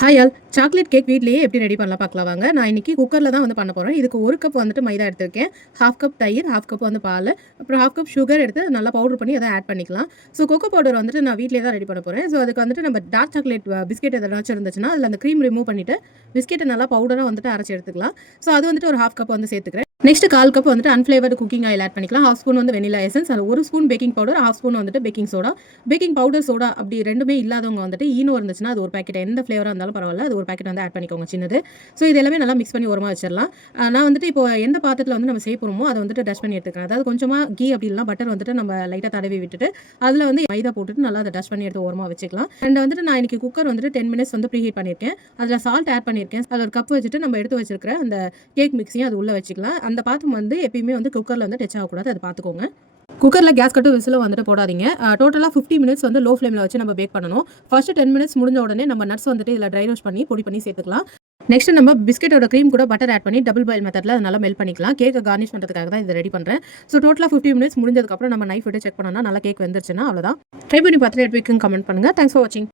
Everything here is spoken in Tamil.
ஹாய் ஆல் சாக்லேட் கேக் வீட்லேயே எப்படி ரெடி பண்ணலாம் பார்க்கலாம் வாங்க. நான் இன்றைக்கி குக்கரில் தான் பண்ண போகிறேன். இதுக்கு 1 கப் மைதா எடுத்திருக்கேன், 1/2 கப் தயிர், 1/2 கப் பால், அப்புறம் 1/2 கப் சுகர் எடுத்து நல்லா பவுடர் பண்ணி அதை ஆட் பண்ணிக்கலாம். ஸோ கொக்கோ பவுடர் நான் வீட்டிலே தான் ரெடி பண்ண போகிறேன். ஸோ அதுக்கு நம்ம டார்க் சாக்லேட் பிஸ்கெட் எதாச்சும் இருந்துச்சுன்னா அதில் அந்த க்ரீம் ரிமூவ் பண்ணிவிட்டு பிஸ்கெட்டை நல்லா பவுடராக அரைச்சி எடுத்துக்கலாம். ஸோ அது ஒரு 1/2 கப் சேர்த்துக்கிறேன். Next 1/4 cup unflavoured cooking oil add பண்ணிக்கலாம். 1/2 ஸ்பூன் வெனிலா எசன்ஸ், அது 1 spoon baking powder, 1/2 spoon baking soda. Baking powder, soda அப்படி ரெண்டுமே இல்லாதவங்க ஈனோ இருந்துச்சுன்னா அது ஒரு பேக்கெட், எந்த ஃப்ளேவராக இருந்தாலும் பரவாயில்ல, அது ஒரு பேக்கெட் ஆட் பண்ணிக்கோங்க சின்னது. ஸோ இது எல்லாமே நல்லா மிக்ஸ் பண்ணி ஓரமாக வச்சிடலாம். நான் இப்போ எந்த பாத்திரத்தில் நம்ம செய்ய போகிறோமோ அதை டஸ்ட் பண்ணி எடுத்துக்கிறேன். அதாவது கொஞ்சமாக கீ அப்படி இல்லைனா பட்டர் நம்ம லைட்டாக தடவி விட்டுட்டு அதில் மைதா போட்டுட்டு நல்லா அதை டஸ்ட் பண்ணி எடுத்து ஓரமாக வச்சுக்கலாம். அண்ட் நான் இன்னைக்கு குக்கர் 10 மினிட்ஸ் ப்ரீஹீட் பண்ணியிருக்கேன். அதில் சால்ட் ஆட் பண்ணியிருக்கேன். அதில் ஒரு கப் வச்சுட்டு நம்ம எடுத்து வச்சிருக்கிற அந்த கேக் மிக்ஸையும் அது உள்ளே வச்சுக்கலாம். அந்த பாத்திரம் எப்பயுமே குக்கரில் டச் ஆகக்கூடாது, அதை பார்த்துக்கோங்க. குக்கரில் கேஸ் கட்டும் விசிலும் போடாதீங்க. டோட்டலாக 50 மினிட்ஸ் லோ ஃப்ளேமில் வச்சு நம்ம பேக் பண்ணணும். ஃபர்ஸ்ட் 10 மினிட்ஸ் முடிஞ்ச உடனே நம்ம நட்ஸ் இதில் ட்ரை ரோஸ்ட் பண்ணி பொடி பண்ணி சேர்த்துக்கலாம். நெக்ஸ்ட் நம்ம பிஸ்கெட்டோட க்ரீம் கூட பட்டர் ஆட் பண்ணி டபுள் பாயில் மெத்தடில் அதை நல்லா மெல்ட் பண்ணிக்கலாம். கேக்கை கார்னிஷ் பண்ணுறதுக்காக தான் இதை ரெடி பண்ணுறேன். ஸோ டோட்டலாக 50 மினிட்ஸ் முடிஞ்சதுக்கப்புறம் நம்ம நைஃப் விட்டு செக் பண்ணோம்னா நல்லா கேக் வந்துருச்சுன்னா அவ்வளோதான். ட்ரை பண்ணி பார்த்துட்டு எப்படி இருக்குன்னு கமெண்ட் பண்ணுங்கள். தேங்க்ஸ் ஃபார் வாட்சிங்.